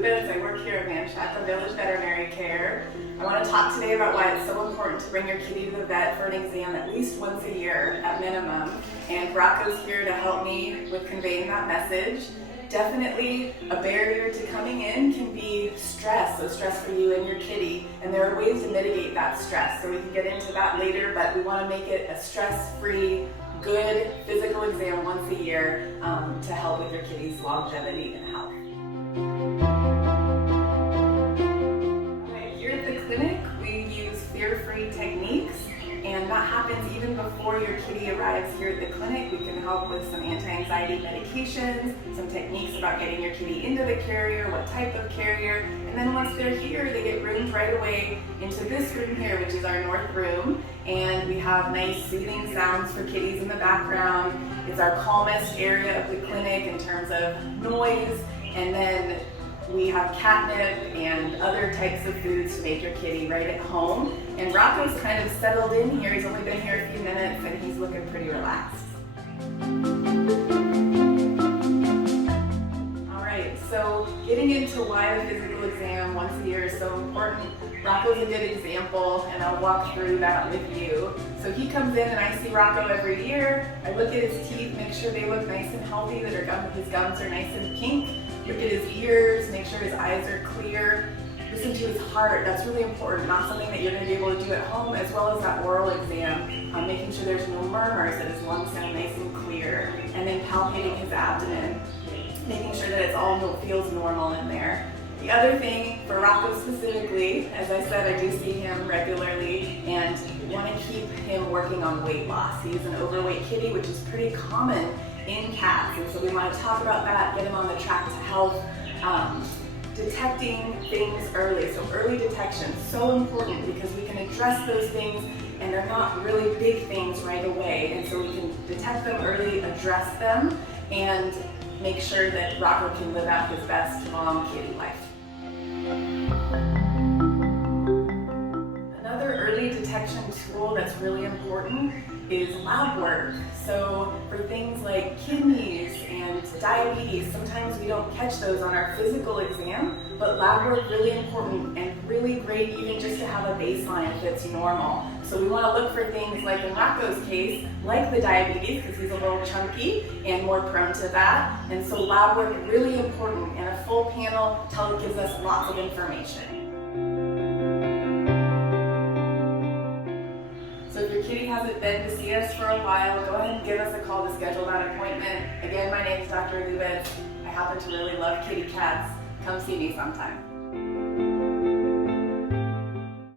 Lubitz. I work here at Manchaca Village Veterinary Care. I want to talk today about why it's so important to bring your kitty to the vet for an exam at least once a year at minimum. And Rocco's here to help me with conveying that message. Definitely a barrier to coming in can be stress, so stress for you and your kitty, and there are ways to mitigate that stress, so we can get into that later, but we want to make it a stress-free, good physical exam once a year to help with your kitty's longevity and health. Here at the clinic, we use fear-free techniques, and that happens even before your kitty arrives here at the clinic. We can help with some anti-anxiety medications, some techniques about getting your kitty into the carrier, what type of carrier, and then once they're here, they get roomed right away into this room here, which is our north room, and we have nice soothing sounds for kitties in the background. It's our calmest area of the clinic in terms of noise, and then we have catnip and other types of foods to make your kitty right at home. And Rocco's kind of settled in here. He's only been here a few minutes and he's looking pretty relaxed. All right, so getting into why the physical exam once a year is so important. Rocco's a good example, and I'll walk through that with you. So he comes in and I see Rocco every year. I look at his teeth, make sure they look nice and healthy, that his gums are nice and pink. Look at his ears, make sure his eyes are clear. Listen to his heart, that's really important, not something that you're going to be able to do at home, as well as that oral exam, making sure there's no murmurs, that his lungs sound nice and clear, and then palpating his abdomen, making sure that feels normal in there. The other thing for Rocco specifically, as I said, I do see him regularly and want to keep him working on weight loss. He's an overweight kitty, which is pretty common in cats, and so we want to talk about that, get him on the track to health, detecting things early. So early detection, so important because we can address those things and they're not really big things right away, and so we can detect them early, address them, and make sure that Rocco can live out his best long kitty life. Another early detection tool that's really important is lab work. So for things like kidneys and diabetes, sometimes we don't catch those on our physical exam, but lab work really important and really great even just to have a baseline if it's normal. So we want to look for things like in Rocco's case, like the diabetes, because he's a little chunky and more prone to that. And so lab work really important, and a full panel gives us lots of information. So if your kitty hasn't been to see us for a while, go ahead and give us a call to schedule that appointment. Again, my name is Dr. Lubitz. I happen to really love kitty cats. Come see me sometime.